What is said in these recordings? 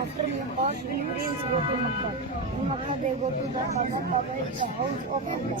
After all pilgrims go to Makkah. In Makkah they go to the Kaaba, the house of Allah.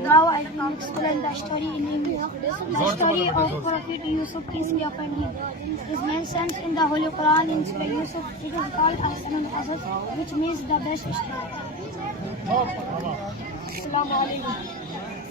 Now I will explain the story in English. The story of Prophet Yusuf, peace be upon him, is mentioned in the Holy Quran in Surah Yusuf. It is called Ahsanul Qasas, which means the best story. Assalamu alaikum.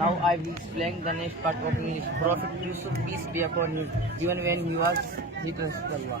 Now I will explain the next part of English. Prophet Yusuf, peace be upon him, even when he was Allah.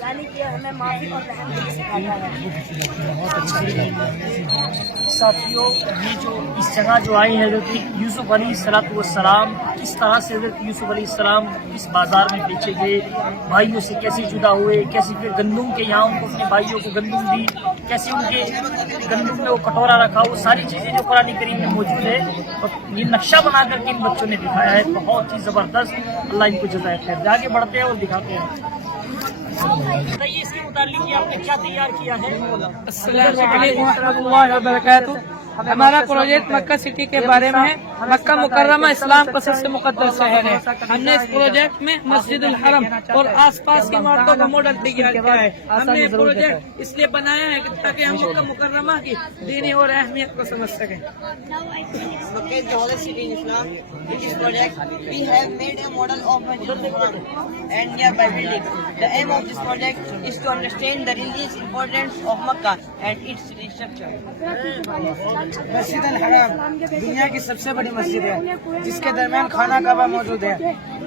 یعنی کہ ہمیں معافی اور رحم دلی سکھاتا ہے. ساتھیوں یہ جو اس جگہ جو آئی ہے حضرت یوسف علیہ السلام، کس طرح سے حضرت یوسف علیہ السلام اس بازار میں بیچے گئے، بھائیوں سے کیسے جدا ہوئے، کیسے پھر گندم کے یہاں ان کو اپنے بھائیوں کو گندم دی، کیسے ان کے گندم میں وہ کٹورا رکھا، وہ ساری چیزیں جو قرآن کریم میں موجود ہے اور یہ نقشہ بنا کر کے ان بچوں نے دکھایا ہے، بہت ہی زبردست. اللہ ان کو جزائے خیر. آگے بڑھتے ہیں اور دکھاتے ہیں. بتائیے اس کے متعلق کہ آپ نے کیا تیار کیا ہے. السلام علیکم ورحمۃ اللہ وبرکاتہ. ہمارا پروجیکٹ مکہ سٹی کے بارے میں ہے. مکہ مکرمہ اسلام کا سب سے مقدس شہر ہے. ہم نے اس پروجیکٹ میں مسجد الحرم اور آس پاس کی عمارتوں کا ماڈل تیار کیا ہے. ہم نے یہ پروجیکٹ اس لیے بنایا ہے تاکہ ہم مکہ مکرمہ کی دینی اور اہمیت کو سمجھ سکیں. Makkah is the holy city in Islam. In this project, we have made a model of Masjid al-Haram and nearby buildings. The aim of this project is to understand the religious importance of Makkah and its city structure. مسجد الحرام دنیا کی سب سے بڑی مسجد ہے جس کے درمیان خانہ کعبہ موجود ہے.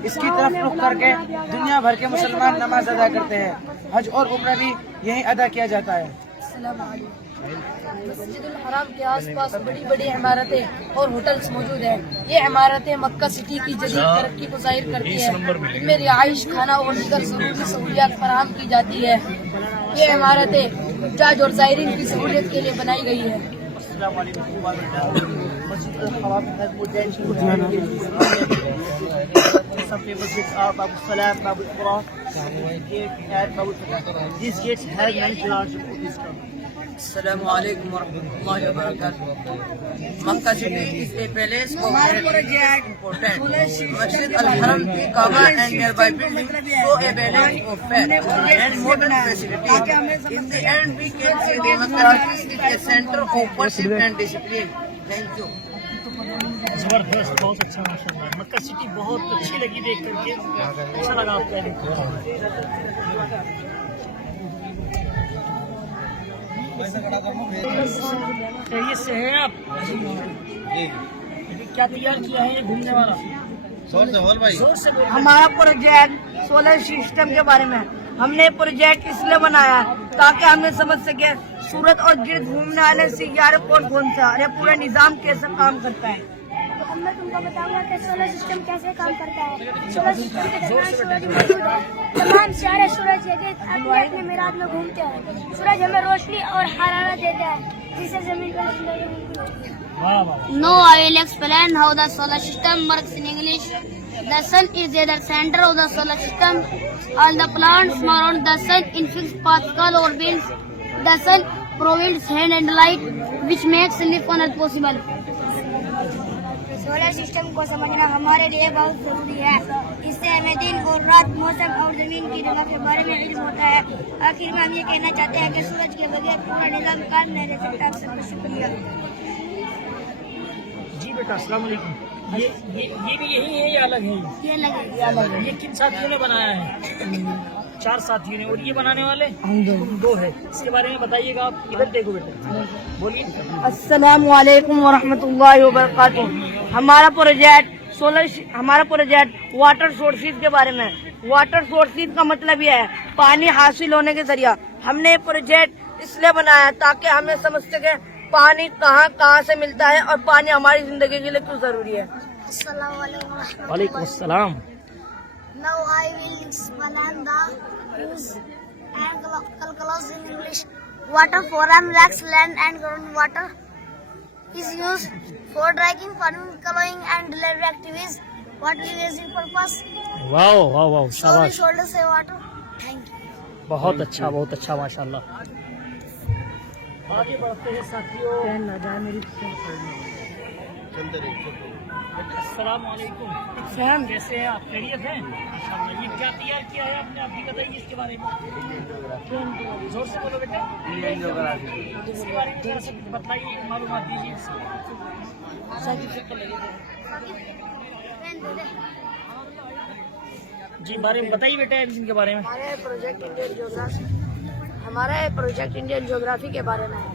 اس کی طرف رخ کر کے دنیا بھر کے مسلمان نماز ادا کرتے ہیں. حج اور عمرہ بھی یہیں ادا کیا جاتا ہے. السلام علیکم. مسجد الحرام کے آس پاس بڑی بڑی عمارتیں اور ہوٹلز موجود ہیں. یہ عمارتیں مکہ سٹی کی جدید ترقی کو ظاہر کرتی ہیں. ان میں رہائش، کھانا اور دیگر ضروری سہولیات فراہم کی جاتی ہے. یہ عمارتیں حجاج اور زائرین کی سہولیت کے لیے بنائی گئی ہے. السلام علیکم مسجد الحرام has potential some people say Babu Salam, Babu Quran, these gates have many pillars of Islam. السلام علیکم ورحمۃ اللہ وبرکاتہ. مکہ city is a place of great importance. Masjid al-Haram, Kaaba and nearby buildings show a balance of faith and modern facilities. In the end, we can say that Makkah is a center of worship and discipline. Thank you. زبردست، بہت اچھا ماشاء اللہ. مکہ city بہت اچھی لگی دیکھ کر کے. اچھا لگا آپ کا خیریت سے ہیں آپ؟ کیا تیار کیا ہے گھومنے والا؟ زور سے بول. ہمارا پروجیکٹ سولر سسٹم کے بارے میں. ہم نے پروجیکٹ اس لیے بنایا تاکہ ہم سمجھ سکے سورت اور گرد گھومنے والے سیارے کون سا اور یہ پورا نظام کیسے کام کرتا ہے. اب میں تم کو بتاؤں گا کہ سولر سسٹم کیسے کام کرتا ہے. سولر سسٹم کے درمیان سورج موجود ہے. تمام سیارے سورج کے گرد اپنے اپنے میراج میں گھومتے ہیں. سورج ہمیں روشنی اور حرارت دیتا ہے جس سے زمین پر زندگی ممکن ہے. Now I will explain how the solar system works in English. The sun is the center of the solar system. All the planets around the sun in fixed particle orbits. The sun provides heat and light, which makes life on Earth possible. Solar system کو سمجھنا ہمارے لیے بہت ضروری ہے. اس سے ہمیں دن اور رات، موسم اور زمین کی دوا کے بارے میں علم ہوتا ہے. آخر میں ہم یہ کہنا چاہتے ہیں کہ سورج کے بغیر پورا نظام کام نہیں رہ سکتا. آپ سب کو شکریہ. جی بیٹا السلام علیکم. یہ بھی یہی ہے یا الگ ہے؟ یہ لگے یہ کن ساتھیوں نے بنایا ہے؟ 4 ساتھیوں نے. اور یہ بنانے والے تم 2 ہے. اس کے بارے میں بتائیے گا آپ. ادھر دیکھو بیٹا بولیے. السلام علیکم ورحمۃ اللہ وبرکاتہ. ہمارا پروجیکٹ واٹر سورسز کے بارے میں. واٹر سورسز کا مطلب یہ ہے پانی حاصل ہونے کے ذریعہ. ہم نے یہ پروجیکٹ اس لیے بنایا تاکہ ہمیں سمجھ سکے پانی کہاں سے ملتا ہے اور پانی ہماری زندگی کے لیے کیوں ضروری ہے. السلام علیکم. وعلیکم السلام. Now I will explain the use and calculus in English. Water forum lacks land and groundwater is used for drinking, farming, clothing and daily activities. Water using purpose. Wow wow wow So we شاباش. should say water. Thank you. بہت اچھا ماشاء اللہ. آگے بڑھتے ہیں ساتھیوں. السلام علیکم. کیسے ہیں آپ؟ خیریت ہیں؟ ماشاءاللہ. یہ کیا تیار کیا ہے آپ نے؟ آپ بھی بتائیے اس کے بارے میں. زور سے بولو بیٹا. اس کے بارے میں تھوڑا سا بتائیے، معلومات دیجیے. جی بارے میں بتائیے بیٹا ان کے بارے میں. ہمارا پروجیکٹ انڈین جغرافی کے بارے میں ہے.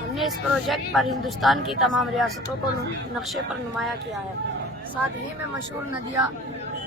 ہم نے اس پروجیکٹ پر ہندوستان کی تمام ریاستوں کو نقشے پر نمایاں کیا ہے. ساتھ ہی میں مشہور ندیاں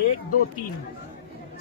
1, 2, 3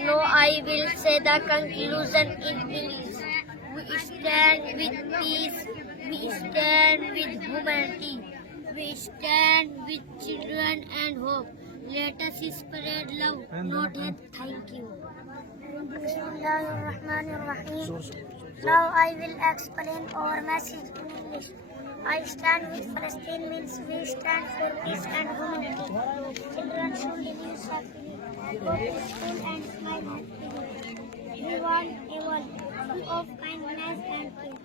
No, I will say the conclusion in English. We stand with peace. We stand with humanity. We stand with children and hope. Let us spread love, not hate. Thank you. Bismillahirrahmanirrahim. Now I will explain our message in English. I stand with Palestine means we stand for peace and humanity. Children should live happily, go to school and smile happily. We want a world full of kindness and peace.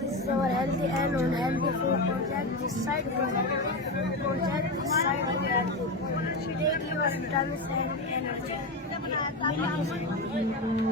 This is our healthy and unhealthy food project. This side project they give us vitamins and energy.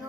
No,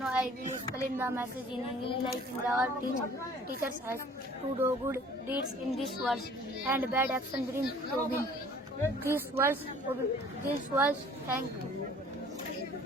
No, I will explain the message in English like our teachers has to do good deeds in this world and bad action bring ruin. This world, thank you.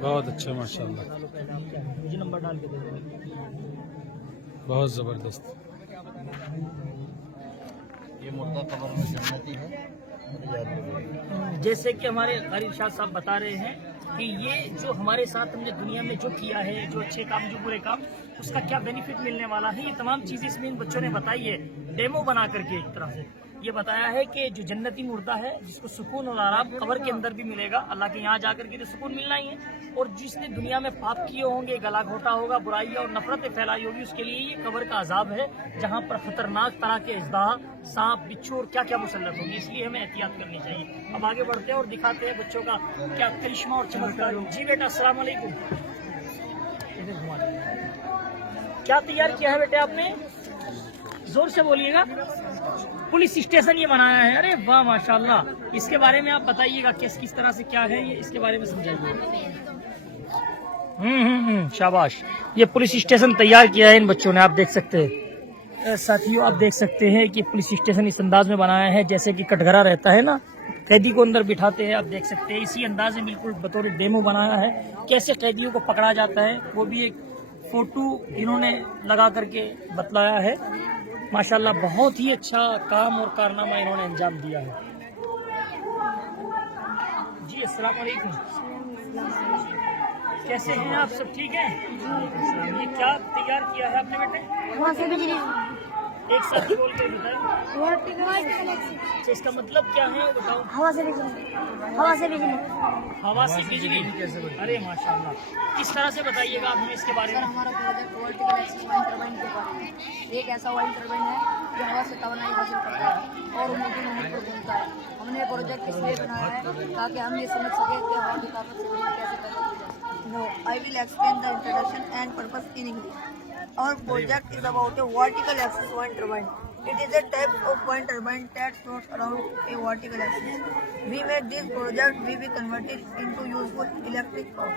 بہت اچھا ماشاءاللہ مجھے number ڈال کے دے دو. بہت زبردست جیسے کہ ہمارے قاری ارشاد صاحب بتا رہے ہیں کہ یہ جو ہمارے ساتھ ہم نے دنیا میں جو کیا ہے، جو اچھے کام، جو برے کام، اس کا کیا بینیفٹ ملنے والا ہے، یہ تمام چیزیں اس میں ان بچوں نے بتائی ہے ڈیمو بنا کر کے. ایک طرح سے یہ بتایا ہے کہ جو جنتی مردہ ہے جس کو سکون اور آرام قبر کے اندر بھی ملے گا، اللہ کے یہاں جا کر کے تو سکون ملنا ہی ہے، اور جس نے دنیا میں پاپ کیے ہوں گے، گلا گھوٹا ہوگا، برائیاں اور نفرتیں پھیلائی ہوگی، اس کے لیے یہ قبر کا عذاب ہے جہاں پر خطرناک طرح کے اژدہا، سانپ، بچھو اور کیا کیا مسلط ہوگی. اس لیے ہمیں احتیاط کرنی چاہیے. اب آگے بڑھتے ہیں اور دکھاتے ہیں بچوں کا کیا کرشمہ اور چمتکار. جی بیٹا السلام علیکم. ادھر گھما دیں. کیا تیار کیا ہے بیٹے آپ نے؟ زور سے بولیے گا. پولیس اسٹیشن یہ بنایا ہے. ارے واہ ماشاءاللہ. اس کے بارے میں آپ بتائیے گا کس طرح سے کیا ہے یہ، اس کے بارے میں سمجھائیے. شاباش. یہ پولیس اسٹیشن تیار کیا ہے ان بچوں نے، آپ دیکھ سکتے ہیں. ساتھیوں آپ دیکھ سکتے ہیں کہ پولیس اسٹیشن اس انداز میں بنایا ہے جیسے کہ کٹگرا رہتا ہے نا، قیدی کو اندر بٹھاتے ہیں. آپ دیکھ سکتے ہیں اسی انداز میں بالکل بطور ڈیمو بنایا ہے کیسے قیدیوں کو پکڑا جاتا ہے. وہ بھی ایک فوٹو انہوں نے لگا کر کے بتلایا ہے. ماشاءاللہ بہت ہی اچھا کام اور کارنامہ انہوں نے انجام دیا ہے. جی السلام علیکم. کیسے ہیں آپ؟ سب ٹھیک ہیں؟ یہ کیا تیار کیا ہے آپ نے بیٹے؟ ایک ساتھ بول کے بتائیں. اس کا مطلب کیا ہے بتاؤ. ہوا سے بجلی. ارے ماشاءاللہ. کس طرح سے بتائیے گا آپ ہمیں اس کے بارے میں. ہمارا پروجیکٹ ورٹیکل ایکسس وائن ٹربائن کے بارے میں. ایک ایسا وائن ٹربائن ہے جو ہوا سے توانائی حاصل کرتا ہے اور موٹی محنت پر گھومتا ہے. ہم نے پروجیکٹ اس لیے بنایا ہے تاکہ ہم یہ سمجھ سکیں کہ ہوا کی طاقت سے بجلی کیسے پیدا کی جا سکتی ہے. I will explain the introduction and purpose in English. Our project is about a vertical axis wind turbine. It is a type of wind turbine that floats around a vertical axis. We made this project we will convert it into useful electric power.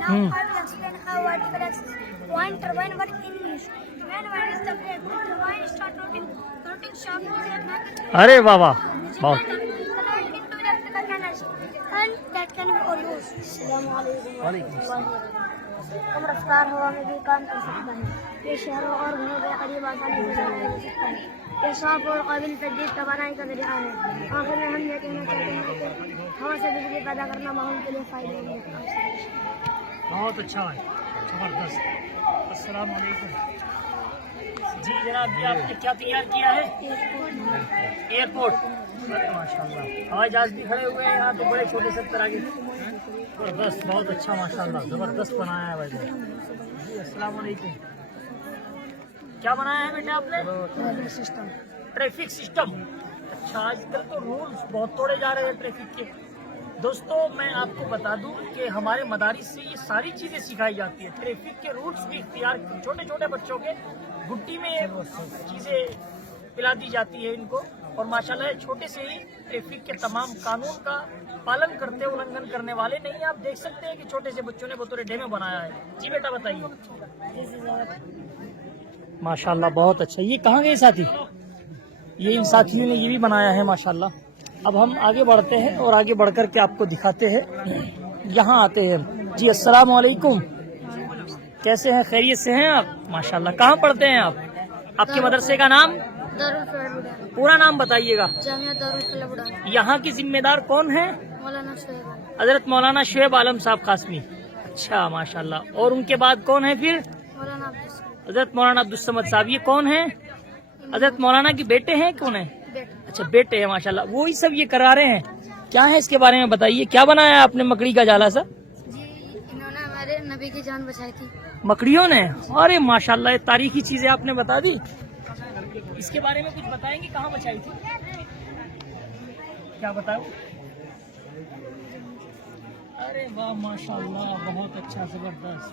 Now I will explain how vertical axis wind turbine works in English. When wind is the blade, the turbine start rotating. Rotating shaft is a magnetic. ارے واہ واہ. بہت. Into electrical energy and that can be produced. السلام علیکم. کم رفتار ہوا میں بھی کام کر سکتا ہے. یہ شہروں اور گھروں کے قریب آسانی سے چلایا جا سکتا ہے. یہ صاف اور قابل تجدید توانائی کا ذریعہ ہے. آخر میں ہم یہ کہنا چاہتے ہیں کہ ہوا سے بجلی پیدا کرنا ماحول کے لیے فائدے مند ہے. بہت اچھا ہے. زبردست. السلام علیکم. جی جناب، یہ آپ نے کیا تیار کیا ہے؟ ایئرپورٹ. ماشاء اللہ. ہوائی جہاز بھی کھڑے ہوئے ہیں یہاں تو بڑے چھوٹے سے طرح کے. زبردست. بہت اچھا ماشاء اللہ. زبردست بنایا ہے بھائی. جی السلام علیکم. کیا بنایا ہے بیٹا آپ نے؟ Traffic system. اچھا. آج کل تو رولز بہت توڑے جا رہے ہیں ٹریفک کے. دوستو میں آپ کو بتا دوں کہ ہمارے مدارس سے یہ ساری چیزیں سکھائی جاتی ہے. ٹریفک کے رولز بھی اختیار چھوٹے چھوٹے بچوں کے گھٹی میں چیزیں پلا دی جاتی ہے ان کو، اور ماشاءاللہ چھوٹے سے ہی ٹریفک کے تمام قانون کا پالن کرتے النگھن کرنے والے نہیں. آپ دیکھ سکتے ہیں کہ چھوٹے سے بچوں نے بطور ڈیمو بنایا ہے. جی بیٹا بتائیے. ماشاءاللہ بہت اچھا. یہ کہاں گئے ساتھی؟ یہ ان ساتھیوں نے یہ بھی بنایا ہے ماشاءاللہ. اب ہم آگے بڑھتے ہیں اور آگے بڑھ کر کے آپ کو دکھاتے ہیں. یہاں آتے ہیں. جی السلام علیکم. کیسے ہیں؟ خیریت سے ہیں آپ؟ ماشاءاللہ. کہاں پڑھتے ہیں آپ؟ آپ کے مدرسے کا نام؟ پورا نام بتائیے گا. یہاں کی ذمہ دار کون ہے؟ حضرت مولانا شعیب عالم صاحب قاسمی. اچھا ماشاءاللہ. اور ان کے بعد کون ہے پھر؟ حضرت مولانا عبدالصمد صاحب. یہ کون ہیں؟ حضرت مولانا کے بیٹے ہیں؟ کون ہیں؟ اچھا بیٹے ہیں ماشاءاللہ. وہی سب یہ کرا رہے ہیں. کیا ہے اس کے بارے میں بتائیے. کیا بنایا ہے آپ نے مکڑی کا جالا سا؟ جی انہوں نے ہمارے نبی کی جان بچائی تھی. مکڑیوں نے؟ ارے ماشاءاللہ. یہ تاریخی چیزیں آپ نے بتا دی. اس کے بارے میں کچھ بتائیں گے. کہاں بچائی تھی؟ کیا بتاؤ؟ ارے واہ ماشاءاللہ. بہت اچھا. زبردست.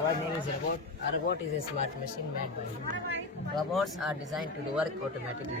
Our name is robot. A robot is a smart machine made by human. Robots are designed to do work automatically.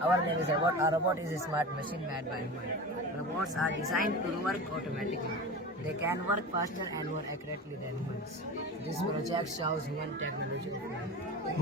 Our name is robot. A robot is a smart machine made by human. Robots are designed to work automatically. They can work faster and more accurately than humans. This project shows human technology of man.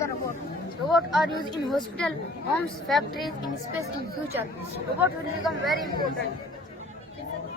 The robot are used in hospital, homes, factories, in space in future. Robot will become very important.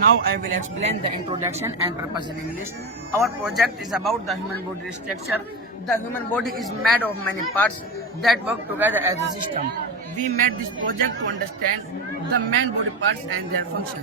Now I will explain the introduction and purpose in English. Our project is about the human body structure. The human body is made of many parts that work together as a system. We made this project to understand the main body parts and their function.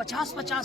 50-50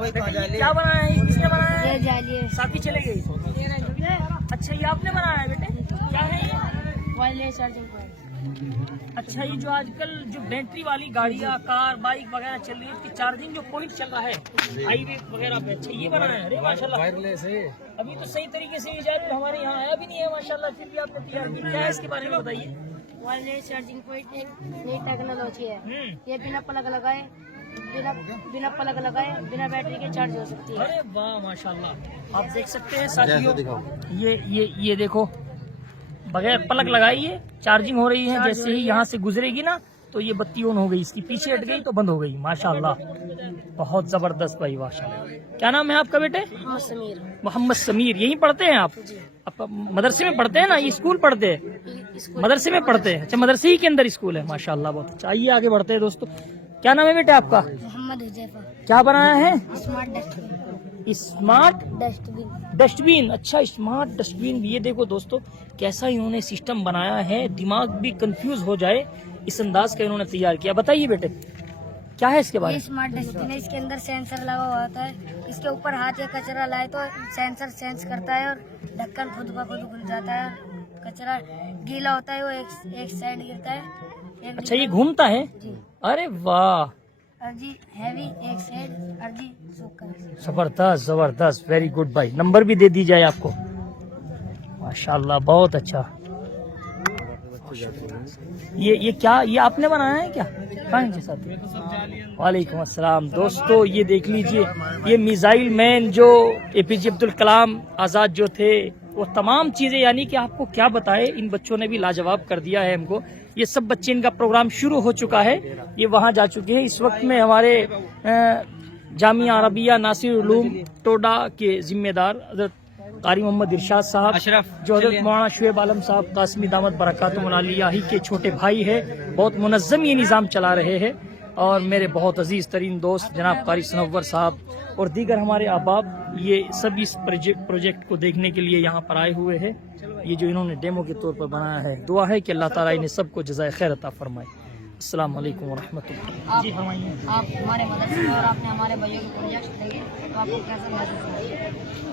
کیا بنایا ہے؟ کس نے بنایا ہے؟ یہ جالیے ساتھی چلے گئی. اچھا یہ آپ نے بنایا ہے بیٹے؟ کیا ہے یہ؟ Wireless charging point. اچھا یہ جو آج کل جو بیٹری والی گاڑیاں کار بائک وغیرہ چل رہی ہے اس کی چارجنگ جو پوائنٹ چل رہا ہے ہائی وے وغیرہ پہ، اچھا یہ بنایا ہے. ارے ماشاء اللہ وائرلیس ہے. ابھی تو صحیح طریقے سے ایجاد تو ہمارے یہاں آیا بھی نہیں ہے ماشاء اللہ، پھر بھی آپ نے تیار کی. کیا ہے اس کے بارے میں بتائیے. وائرلیس چارجنگ پوائنٹ ایک نئی ٹیکنالوجی ہے. ہوں. یہ بنا پلگ لگائے بنا بیٹری کے چارج ہو سکتی ہے. ارے واہ ماشاء اللہ. آپ دیکھ سکتے ہیں ساتھیوں، یہ دیکھو بغیر پلگ لگائیے چارجنگ ہو رہی ہے. جیسے ہی یہاں سے گزرے گی نا تو یہ بتی آن ہو گئی، اس کی پیچھے ہٹ گئی تو بند ہو گئی. ماشاء اللہ بہت زبردست بھائی ماشاء اللہ. کیا نام ہے آپ کا بیٹے؟ سمیر. محمد سمیر. یہیں پڑھتے ہیں آپ؟ مدرسے میں پڑھتے ہیں نا؟ یہ اسکول پڑھتے ہیں؟ مدرسے میں پڑھتے ہیں. اچھا مدرسے ہی کے اندر اسکول ہے. ماشاء اللہ بہت اچھا. آئیے آگے بڑھتے ہیں دوستو. کیا نام ہے بیٹے آپ کا؟ محمد حذیفہ. کیا بنایا ہے؟ Smart dust bin. Smart dust bin. Dust bin. اچھا اسمارٹ ڈسٹ بین. یہ دیکھو دوستو کیسا انہوں نے سسٹم بنایا ہے، دماغ بھی کنفیوز ہو جائے اس انداز کا انہوں نے تیار کیا. بتائیے بیٹے کیا ہے اس کے بارے یہ میں؟ اسمارٹ ڈسٹ بن ہے. اس کے اندر سینسر لگا ہوا ہوتا ہے. اس کے اوپر ہاتھ یا کچرا لائے تو سینسر سینس کرتا ہے اور ڈھکن خود بخود کھل جاتا ہے. کچرا گیلا ہوتا ہے وہ ایک سائڈ گرتا ہے. اچھا یہ گھومتا ہے؟ جی. ارے واہ ارجی ہیوی ایک سائڈ ارجی سوکھا. زبردست زبردست. ویری گڈ بھائی. نمبر بھی دے دی جائے آپ کو. ماشاء اللہ بہت اچھا. یہ کیا یہ آپ نے بنایا ہے کیا؟ کہاں کے ساتھ؟ وعلیکم السلام. دوستو یہ دیکھ لیجئے یہ میزائل مین جو اے پی جے عبدالکلام آزاد جو تھے وہ تمام چیزیں، یعنی کہ آپ کو کیا بتائے، ان بچوں نے بھی لاجواب کر دیا ہے ہم کو. یہ سب بچے ان کا پروگرام شروع ہو چکا ہے، یہ وہاں جا چکے ہیں. اس وقت میں ہمارے جامعہ عربیہ ناصر علوم ٹوڈا کے ذمہ دار حضرت قاری محمد ارشاد صاحب جو حضرت مولانا شعیب عالم صاحب قاسمی دامت برکاتہم العالیہ ہی کے چھوٹے بھائی ہے، بہت منظم یہ نظام چلا رہے ہیں. اور میرے بہت عزیز ترین دوست جناب قاری سنور صاحب اور دیگر ہمارے احباب یہ سب اس پروجیکٹ کو دیکھنے کے لیے یہاں پر آئے ہوئے ہیں. یہ جو انہوں نے ڈیمو کے طور پر بنایا ہے، دعا ہے کہ اللہ تعالیٰ انہیں سب کو جزائے خیر عطا فرمائے. السلام علیکم ورحمۃ اللہ. جی فرمائیے. آپ ہمارے مدرسے میں اور آپ نے ہمارے بھائیوں کے پروجیکٹ دیکھے تو آپ کو کیسا محسوس ہوا؟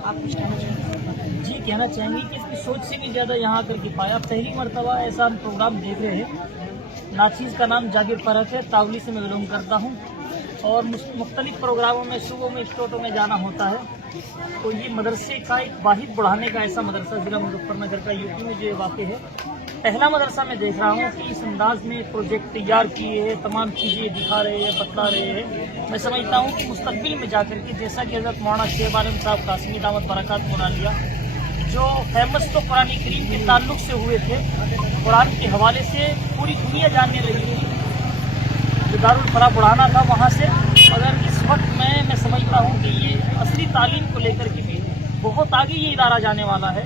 آپ کچھ کہنا چاہیں؟ جی کہنا چاہیں گے کہ اس کی سوچ سے بھی زیادہ یہاں کر کے پایا. پہلی مرتبہ ایسا ہم پروگرام دیکھ رہے ہیں. ناچیز کا نام جاگیر فرق ہے، تاولی سے میں بلونگ کرتا ہوں اور مختلف پروگراموں میں صوبوں میں اسٹیٹوں میں جانا ہوتا ہے. تو یہ مدرسے کا ایک واحد بڑھانے کا ایسا مدرسہ ضلع مظفر نگر کا یو پی میں جو واقع ہے، پہلا مدرسہ میں دیکھ رہا ہوں کہ اس انداز میں پروجیکٹ تیار کیے ہیں، تمام چیزیں دکھا رہے ہیں، بتلا رہے ہیں. میں سمجھتا ہوں کہ مستقبل میں جا کر کے جیسا کہ حضرت مولانا شعیب عالم صاحب قاسمی دامت برکاتہم العالیہ جو فیمس تو قرآن کریم کے تعلق سے ہوئے تھے، قرآن کے حوالے سے پوری دنیا جاننے لگی تھی. جو دارالفلاح بڑھانا تھا وہاں سے، اگر اس وقت میں سمجھتا ہوں کہ یہ اصلی تعلیم کو لے کر کے بھی بہت آگے یہ ادارہ جانے والا ہے.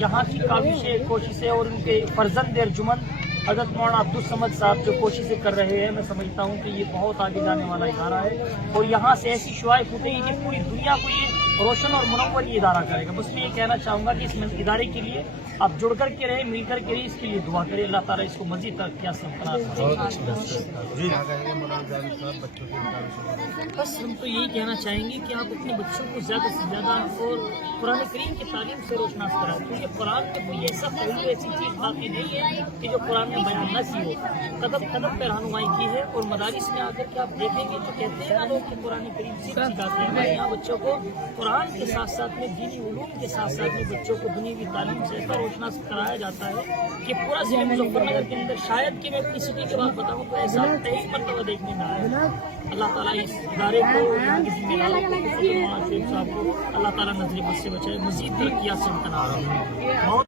یہاں کی کاوشیں کوششیں اور ان کے فرزند ارجمند حضرت مولانا عبدالصمد صاحب جو کوششیں کر رہے ہیں، میں سمجھتا ہوں کہ یہ بہت آگے جانے والا ادارہ ہے. اور یہاں سے ایسی شعائیں پھوٹیں گی کہ پوری دنیا کو یہ روشن اور منور یہ ادارہ کرے گا. بس میں یہ کہنا چاہوں گا کہ اس ادارے کے لیے آپ جڑ کر کے رہے، مل کر کے رہے، اس کے لیے دعا کریں. اللہ تعالیٰ اس کو مزید ترقیات سے بس ہم تو یہی کہنا چاہیں گے کہ آپ اپنے بچوں کو زیادہ سے زیادہ اور قرآن کریم کی تعلیم سے روشناس کرائیں. کیونکہ قرآن میں کوئی ایسا پہلو ایسی چیز باقی نہیں ہے کہ جو قرآن میں بیان نہ کی ہو. قدم قدم پہ رہنمائی کی ہے. اور مدارس میں آ کر کے آپ دیکھیں گے تو کہتے ہیں نا لوگ کہ قرآن کریم سکھاتے ہیں. ہمارے یہاں بچوں کو قرآن کے ساتھ ساتھ میں دینی علوم کے ساتھ ساتھ میں بچوں کو دنیاوی تعلیم سے ایسا روشناس کرایا جاتا ہے کہ پورا ضلع مظفر نگر کے اندر شاید کہ میں اپنی سٹی کے بعد بتاؤں تو ایسا پہلی مرتبہ دیکھنے میں آیا. اللہ تعالیٰ اس ادارے کو، اس ذمہ داروں کو، مولانا شعیب صاحب کو اللہ تعالیٰ نظر بد سے بچائے، مزید ترقیات سے امکنان.